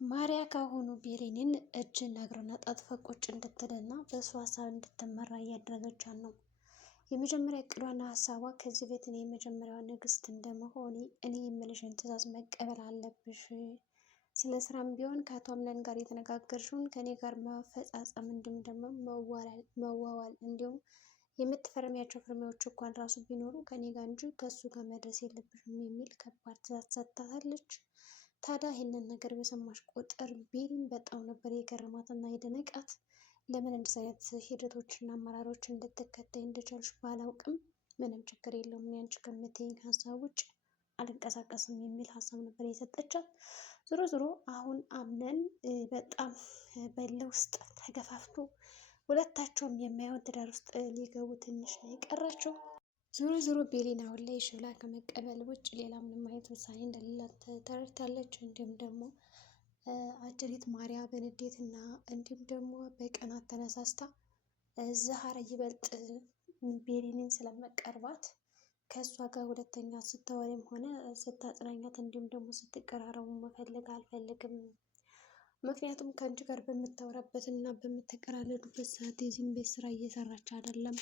ማሪያ ካሁኑ ቤሬንን እጅና እግሩን አጣጥፋ ቁጭ እንድትልና በእሱ ሀሳብ እንድትመራ እያደረገቻት ነው። የመጀመሪያ እቅዷና ሀሳቧ ከዚህ ቤት እኔ የመጀመሪያዋ ንግስት እንደመሆኔ እኔ የምልሽን ትዕዛዝ መቀበል አለብሽ። ስለ ስራም ቢሆን ከአቶ አምለን ጋር የተነጋገርሽውን ከኔ ጋር መፈጻጸም እንዲሁም ደግሞ መዋዋል እንዲሁም የምትፈርሚያቸው ፍርሚያዎች እንኳን ራሱ ቢኖሩ ከኔ ጋር እንጂ ከእሱ ጋር መድረስ የለብሽም የሚል ከባድ ትዕዛዝ ሰጥታታለች። ታዲያ ይህንን ነገር በሰማሽ ቁጥር ቤሪን በጣም ነበር የገረማትና የደነቃት። ለምን እንደዚህ አይነት ሂደቶችና አመራሮች እንድትከተይ እንደቻልሽ ባላውቅም ምንም ችግር የለውም እኔ አንቺ ከምትይኝ ሀሳብ ውጭ አልንቀሳቀስም የሚል ሀሳብ ነበር የሰጠቻት። ዞሮ ዞሮ አሁን አምነን በጣም በለ ውስጥ ተገፋፍቶ ሁለታቸውም የማይሆን ትዳር ውስጥ ሊገቡ ትንሽ ነው የቀራቸው። ዞሮ ዞሮ ቤሊን አሁን ላይ ሽብላ ከመቀበል ውጭ ሌላ ምንም አይነት ውሳኔ እንደሌላት ተረድታለች። እንዲሁም ደግሞ አጀሪት ማሪያ በንዴት እና እንዲሁም ደግሞ በቀናት ተነሳስታ ዛህራ ይበልጥ ቤሊንን ስለመቀርባት ከእሷ ጋር ሁለተኛ ስታወሪም ሆነ ስታጽናኛት እንዲሁም ደግሞ ስትቀራረቡ መፈለግ አልፈልግም። ምክንያቱም ከአንቺ ጋር በምታወራበት እና በምትቀራረዱበት ሰዓት የዚህም ቤት ስራ እየሰራች አይደለም።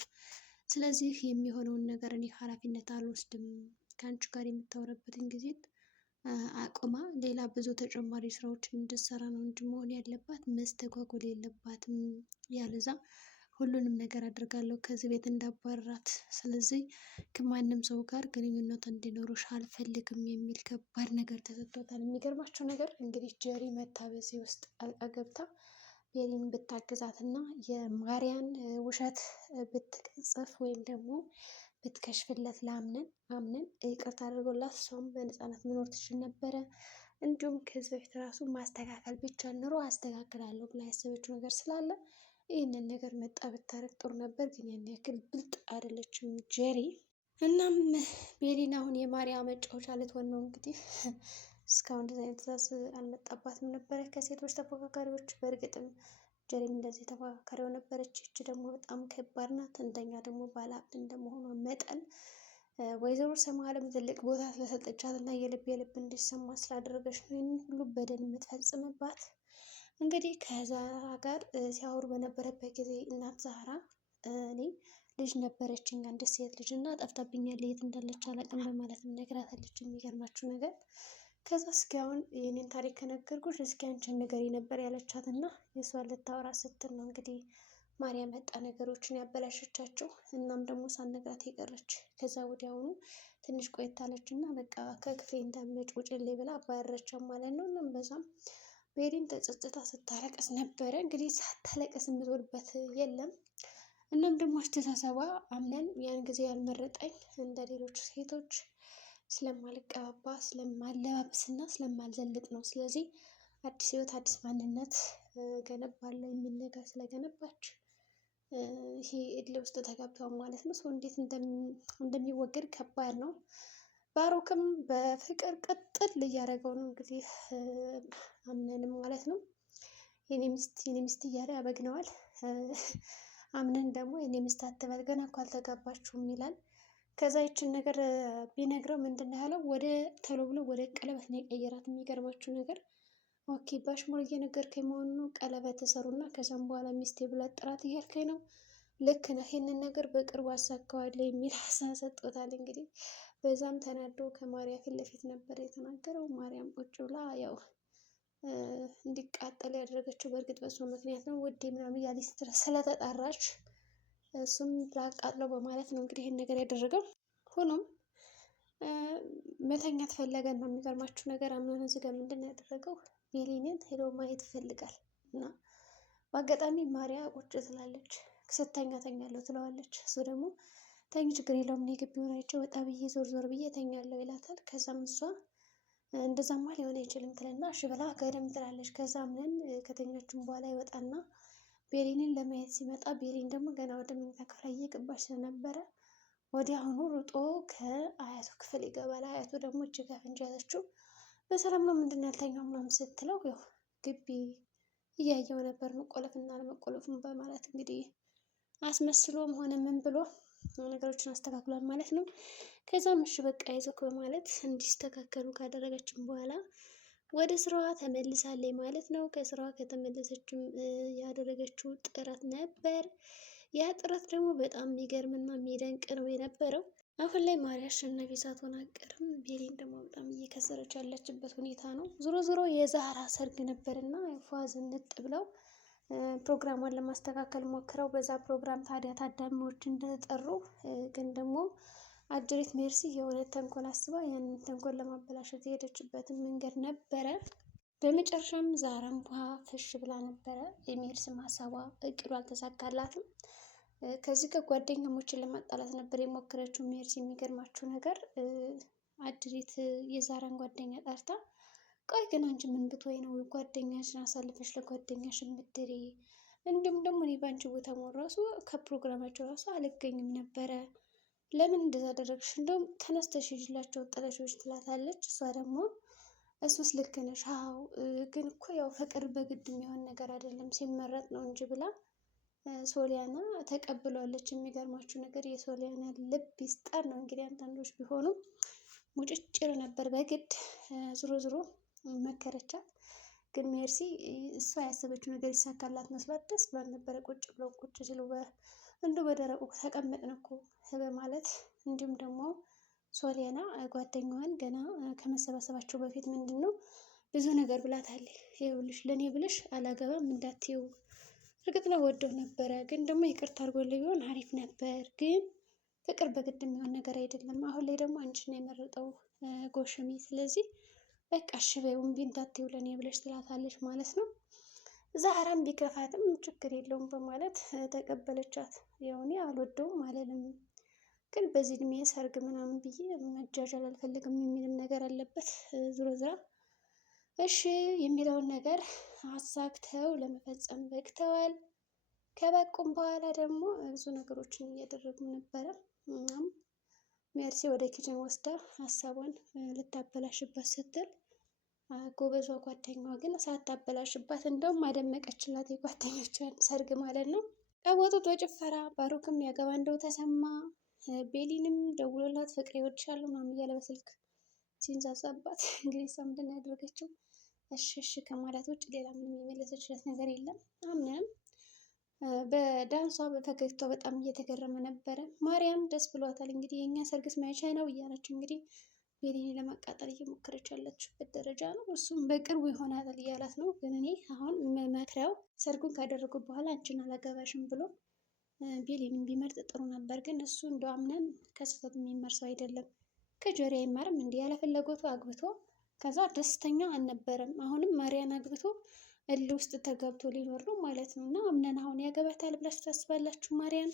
ስለዚህ የሚሆነውን ነገር እኔ ኃላፊነት አልወስድም። ከአንቺ ጋር የምታወራበትን ጊዜ አቁማ ሌላ ብዙ ተጨማሪ ስራዎችን እንድትሰራ ነው እንጂ መሆን ያለባት መስተጓጎል የለባትም። ያለዛ ሁሉንም ነገር አድርጋለሁ ከዚህ ቤት እንዳባረራት። ስለዚህ ከማንም ሰው ጋር ግንኙነት እንዲኖሩሽ አልፈልግም የሚል ከባድ ነገር ተሰጥቶታል። የሚገርማቸው ነገር እንግዲህ ጀሪ መታ በዚህ ውስጥ ጣልቃ ገብታ ቤሪን ብታግዛት እና የማሪያን ውሸት ብትቀጽፍ ወይም ደግሞ ብትከሽፍለት አምነን ይቅርታ አድርጎላት እሷም በነፃነት መኖር ትችል ነበረ። እንዲሁም ከዚህ በፊት ራሱ ማስተካከል ብቻ ኑሮ አስተካክላለሁ ብላ ያሰበችው ነገር ስላለ ይህንን ነገር መጣ ብታረግ ጥሩ ነበር። ግን ያን ያክል ብልጥ አይደለችም ጀሪ። እናም ቤሊን አሁን የማሪያ መጫወቻ ልትሆን ነው እንግዲህ። እስካሁን እንደዚህ አይነት ትዕዛዝ አልመጣባትም ነበረ ከሴቶች ተፎካካሪዎች። በእርግጥም ጀሪም እንደዚህ ተፎካካሪው ነበረች። ይች ደግሞ በጣም ከባድ ናት። እንደኛ ደግሞ ባለሀብት እንደመሆኗ መጠን ወይዘሮ ሰማለም ትልቅ ቦታ ስለሰጠቻት እና የልብ እንዲሰማ ስላደረገች ነው ይህንን ሁሉ በደል የምትፈጽምባት። እንግዲህ ከዛራ ጋር ሲያወሩ በነበረበት ጊዜ እናት ዛራ እኔ ልጅ ነበረችኝ አንድ ሴት ልጅ እና ጠፍታብኛለች የት እንዳለች አላውቅም በማለት ነግራታለች። የሚገርማችሁ ነገር ከዛ እስኪ አሁን የኔን ታሪክ ከነገርኩሽ እስኪ አንቺን ንገሪ ነበር ያለቻት እና የእሷን ልታወራ ስትል ነው እንግዲህ ማርያም መጣ ነገሮችን ያበላሸቻቸው። እናም ደግሞ ሳትነግራት የቀረች። ከዛ ወዲያውኑ ትንሽ ቆይታለች እና በቃ ከክፍሌ እንዳትመጪ ውጭልኝ ብላ አባረረቻት ማለት ነው። እናም በዛም ቤሪን ተጸጽታ ስታለቅስ ነበረ። እንግዲህ ሳታለቅስ የምትውልበት የለም። እናም ደግሞ አስተሳሰቧ አምነን ያን ጊዜ ያልመረጠኝ እንደ ሌሎች ሴቶች ስለማልቀባባ ስለማለባበስ እና ስለማልዘልጥ ነው። ስለዚህ አዲስ ህይወት አዲስ ማንነት ገነባለሁ የሚል ነገር ስለገነባች ይሄ እድል ውስጥ ተገብተዋል ማለት ነው። ሰው እንዴት እንደሚወገድ ከባድ ነው። ባሮክም በፍቅር ቅጥል እያደረገው ነው እንግዲህ አምነንም ማለት ነው። የኔ ሚስት እያለ ያበግነዋል። አምነን ደግሞ የኔ ሚስት አትበል ገና እኮ አልተጋባችሁም ይላል። ከዛ ይችን ነገር ቢነግረው ምንድን ነው ያለው? ወደ ቶሎ ብሎ ወደ ቀለበት ነው የቀየራት። የሚገርማችሁ ነገር ኦኬ በአሽሙር እየነገርከኝ መሆኑ ነው። ቀለበት ተሰሩና ከዛም በኋላ ሚስቴ ብላ ጥራት እያልከኝ ነው። ልክ ነህ፣ ይህንን ነገር በቅርቡ አሳካዋለሁ የሚል ሀሳብ ሰጥቶታል። እንግዲህ በዛም ተናዶ ከማርያ ፊት ለፊት ነበር የተናገረው። ማርያም ቁጭ ብላ ያው እንዲቃጠል ያደረገችው በእርግጥ በሷ ምክንያት ነው። ውዴ ምናምን እያለች ስለተጣራች እሱም ላቃጥለው በማለት ነው እንግዲህ ይህን ነገር ያደረገው። ሆኖም መተኛት ፈለገ ነው። የሚገርማችሁ ነገር አምኖን እዚህ ጋር ምንድን ነው ያደረገው? ቤሊንን ሄዶ ማየት ይፈልጋል እና በአጋጣሚ ማርያ ቁጭ ትላለች። ስተኛ ተኛለሁ ትለዋለች። እሱ ደግሞ ተኝ ችግር የለውም እኔ ግቢውን አይቼ ወጣ ብዬ ዞር ብዬ ተኛለሁ ይላታል። ከዛም እሷ እንደዛማ ሊሆን አይችልም ትልና እሺ ብላ ገደም ትላለች። ከዛ ምን ከተኛችን በኋላ ይወጣና ቤሊንን ለማየት ሲመጣ ቤሊን ደግሞ ገና ወደ መኝታ ክፍል እየገባች ስለነበረ ወዲያውኑ ሩጦ ከአያቱ ክፍል ይገባል። አያቱ ደግሞ እጅግ አፍንጫ ያዘችው በሰላም ነው ምንድን ነው ያልተኛው ምናምን ስትለው ያው ግቢ እያየው ነበር መቆለፍና አለመቆለፉን በማለት እንግዲህ አስመስሎም ሆነ ምን ብሎ ነገሮችን አስተካክሏል ማለት ነው። ከዛም እሺ በቃ ይዘው በማለት እንዲስተካከሉ ካደረገችን በኋላ ወደ ስራዋ ተመልሳለች ማለት ነው። ከስራዋ ከተመለሰችም ያደረገችው ጥረት ነበር። ያ ጥረት ደግሞ በጣም የሚገርምና የሚደንቅ ነው የነበረው። አሁን ላይ ማሪ አሸናፊ ሳትሆን አትቀርም። ቤሪን ደግሞ በጣም እየከሰረች ያለችበት ሁኔታ ነው። ዞሮ ዞሮ የዛራ ሰርግ ነበርና ፏ ዝንጥ ብለው ፕሮግራሟን ለማስተካከል ሞክረው በዛ ፕሮግራም ታዲያ ታዳሚዎች እንደተጠሩ ግን ደግሞ አጅሪት ሜርሲ የሆነ ተንኮል አስባ ያንን ተንኮል ለማበላሸት የሄደችበትን መንገድ ነበረ። በመጨረሻም ዛራም ፍሽ ብላ ነበረ። የሜርሲም ሀሳቧ እቅዱ አልተሳካላትም። ከዚህ ከጓደኛሞችን ለማጣላት ነበር የሞከረችው ሜርሲ። የሚገርማችሁ ነገር አጅሪት የዛራን ጓደኛ ጠርታ ቆይ ግን አንቺ ምን ብትወይ ነው ጓደኛሽን አሳልፈሽ ለጓደኛሽ ምድሪ? እንዲሁም ደግሞ እኔ በአንቺ ቦታ መሆን ራሱ ከፕሮግራማቸው ራሱ አልገኝም ነበረ። ለምን እንደዛ አደረግሽ? እንደውም ተነስተሽ ሂጂላቸው ጥለሾች ትላታለች። እሷ ደግሞ እሱስ ልክ ነሽ፣ አዎ ግን እኮ ያው ፍቅር በግድ የሚሆን ነገር አይደለም ሲመረጥ ነው እንጂ ብላ ሶሊያና ተቀብሏለች። የሚገርማችሁ ነገር የሶሊያና ልብ ይስጠር ነው እንግዲህ። አንዳንዶች ቢሆኑም ሙጭጭር ነበር በግድ ዝሮ ዝሮ መከረቻት። ግን ሜርሲ እሷ ያሰበችው ነገር ይሳካላት መስሏት ደስ ብሏት ነበረ። ቁጭ ብለው ቁጭ ሲሉ እንዱ በደረቁ ተቀመጥን እኮ በማለት እንዲሁም ደግሞ ሶሊያና ጓደኛዋን ገና ከመሰባሰባቸው በፊት ምንድን ነው ብዙ ነገር ብላታለች። ይኸውልሽ ለእኔ ብለሽ አላገባም እንዳትዪው። እርግጥ ነው ወደው ነበረ፣ ግን ደግሞ ይቅርታ አድርጎልኝ ቢሆን አሪፍ ነበር። ግን ፍቅር በግድ የሚሆን ነገር አይደለም። አሁን ላይ ደግሞ አንቺን ነው የመረጠው ጎሽሜ። ስለዚህ በቃ እሺ በይው እምቢ እንዳትዪው ለእኔ ብለሽ ትላታለች ማለት ነው። ዛራም ቢከፋትም ችግር የለውም በማለት ተቀበለቻት። ያው እኔ አልወደውም አልልም፣ ግን በዚህ እድሜ ሰርግ ምናምን ብዬ መጃጃል አልፈልግም የሚልም ነገር አለበት። ዞሮ ዞሮ እሺ የሚለውን ነገር አሳክተው ለመፈጸም በቅተዋል። ከበቁም በኋላ ደግሞ ብዙ ነገሮችን እያደረጉ ነበረ። ሜርሲ ወደ ኪችን ወስዳ ሀሳቧን ልታበላሽበት ስትል ጎበዟ ጓደኛዋ ግን ሳታበላሽባት እንደውም አደመቀችላት። የጓደኞቿን ሰርግ ማለት ነው። ቀወጡት በጭፈራ። ባሩክም ያገባ እንደው ተሰማ። ቤሊንም ደውሎላት ፍቅሬ እወድሻለሁ ምናምን እያለ በስልክ ሲንዛዛባት እንግዲህ እሷ ምንድን ነው ያደረገችው? እሺ እሺ ከማለት ውጭ ሌላ ምንም የመለሰችለት ነገር የለም። አምነም በዳንሷ በፈገግቷ በጣም እየተገረመ ነበረ። ማርያም ደስ ብሏታል። እንግዲህ የእኛ ሰርግስ መቼ ነው እያለች እንግዲህ ቤሊን ለማቃጠል እየሞከረች ያለችበት ደረጃ ነው። እሱም በቅርቡ ይሆናል እያላት ነው። ግን እኔ አሁን መክረው ሰርጉን ካደረጉ በኋላ አንቺን አላገባሽም ብሎ ቤሊን ቢመርጥ ጥሩ ነበር። ግን እሱ እንደው አምነን ከስህተቱ የሚመር ሰው አይደለም። ከጆሮ አይማርም። እንዲህ ያለፈለጎቱ አግብቶ ከዛ ደስተኛ አልነበረም። አሁንም ማርያን አግብቶ እልህ ውስጥ ተገብቶ ሊኖር ነው ማለት ነው። እና አምነን አሁን ያገባታል ብላችሁ ታስባላችሁ ማርያን?